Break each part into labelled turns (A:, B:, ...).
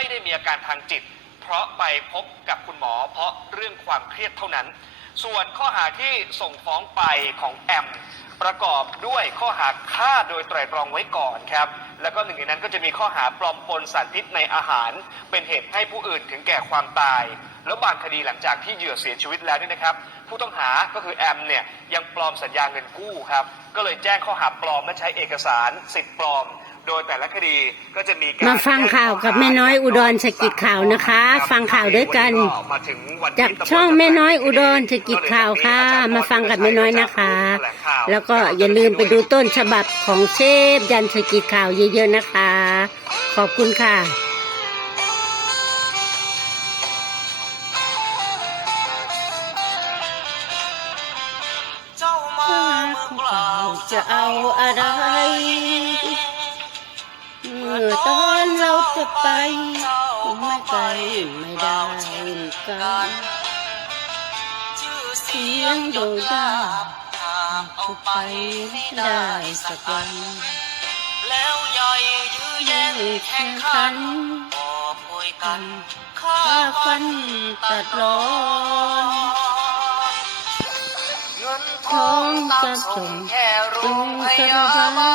A: ไม่ได้มีอาการทางจิต เพราะไปพบกับคุณหมอ เพราะเรื่องความเครียดเท่านั้น ส่วนข้อหาที่ส่งฟ้องไปของแอม ประกอบด้วยข้อหาฆ่าโดยไตรตรองไว้ก่อนครับ แล้วก็หนึ่งในนั้นก็จะมีข้อหาปลอมปนสารพิษในอาหาร เป็นเหตุให้ผู้อื่นถึงแก่ความตาย แล้วบางคดีหลังจากที่เหยื่อเสียชีวิตแล้วเนี่ยนะครับ ผู้ต้องหาก็คือแอมเนี่ยยังปลอมสัญญาเงินกู้ครับ ก็เลยแจ้งข้อหาปลอมและใช้เอกสาร สิทธิ์ปลอม โดยแต่ละคดีก็จะมีการ
B: มาฟังข่าวกับแม่น้อยอุดรสกิจข่าวนะคะ ฟังข่าวด้วยกัน
A: มาถึงวันที่
B: จากช่องแม่น้อยอุดรสกิจข่าวค่ะ มาฟังกับแม่น้อยนะคะ แล้วก็อย่าลืมไปดูต้นฉบับของเชฟยันสกิจข่าวเยอะๆนะคะ ขอบคุณค่ะ
C: เจ้ามามือเปล่า
B: จะเอาอะไรเมื่ อตอนเราจะไปไม่ไปไม่ได้กัน
C: เสียงโด
B: ด
C: ดา
B: ดา
C: หากเอาไป
B: ไม่ได้
C: สักวั
B: น
C: แล้วใหญ่ยื้อแย่งแข่งขันบอกโวยกันข้าฟันตัดร้อ
B: น
C: เงินทอ
B: ง
C: ตา
B: ตามม
C: ส่งแค่ร
B: โรงง
C: พยาบา
B: บา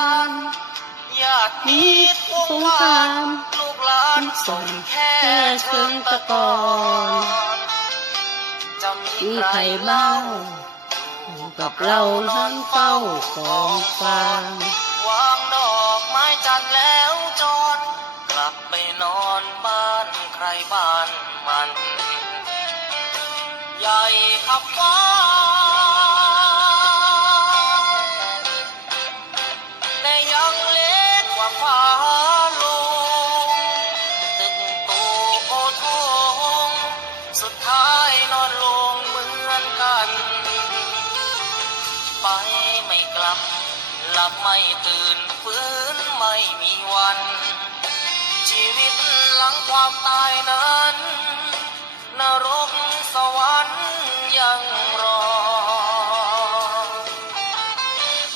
C: ล
B: ล
C: ญาติมิตรวง
B: สง
C: วา
B: ม
C: ลูกหลานส่งแค่เชิงตะกอนจะมีใครบ้า
B: ง
C: อยู่
B: กับเรา
C: เราน
B: นั่
C: อน
B: ง
C: เฝ้า
B: เฝ้าก
C: อ
B: ง
C: ฟา
B: ง
C: วางดอกไม้จันแล้วจอด กลับไปนอนบ้านใครบ้านมัน ใหญ่ขับฟ้าายนอนลงเหมือนกัน ไปไม่กลับ หลับไม่ตื่นฟื้นไม่มีวัน ชีวิตหลังความตายนั้น นรกสวรรค์ยังรอ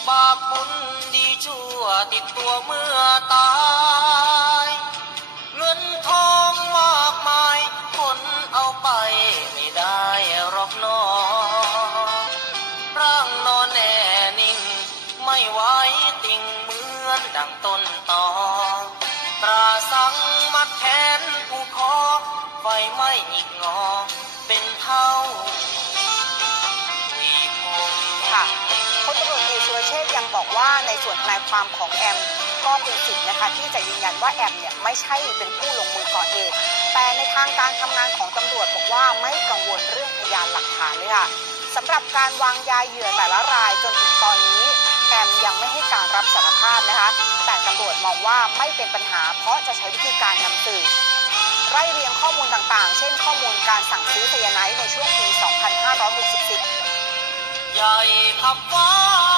C: บาปบุญดีชั่วติดตัวเมื่อตาย อนดังต้นตอตราสังมัดแขนผู้คอไฟไหม้หงิกงอ เป็นเท่าวีคง
D: ค่ะพลตำรวจเอกสุรเชษยังบอกว่าในส่วนทนายความของแอม ก็เป็นสิทธิ์นะคะที่จะยืนยันว่าแอมเนี่ยไม่ใช่เป็นผู้ลงมือก่อเหตุ แต่ในทางการทำงานของตำรวจบอกว่าไม่กังวลเรื่องพยานหลักฐานเลยค่ะสำหรับการวางยาเหยื่อแต่ละรายจนถึงตอนนี้ แอมยังไม่ให้การรับสารภาพนะคะ แต่ตำรวจมองว่าไม่เป็นปัญหา เพราะจะใช้วิธีการนำสืบไล่เรียงข้อมูลต่างๆ เช่นข้อมูลการสั่งซื้อไซยาไนด์ในช่วงปี 2564
C: ใหญ่ขับฟ้า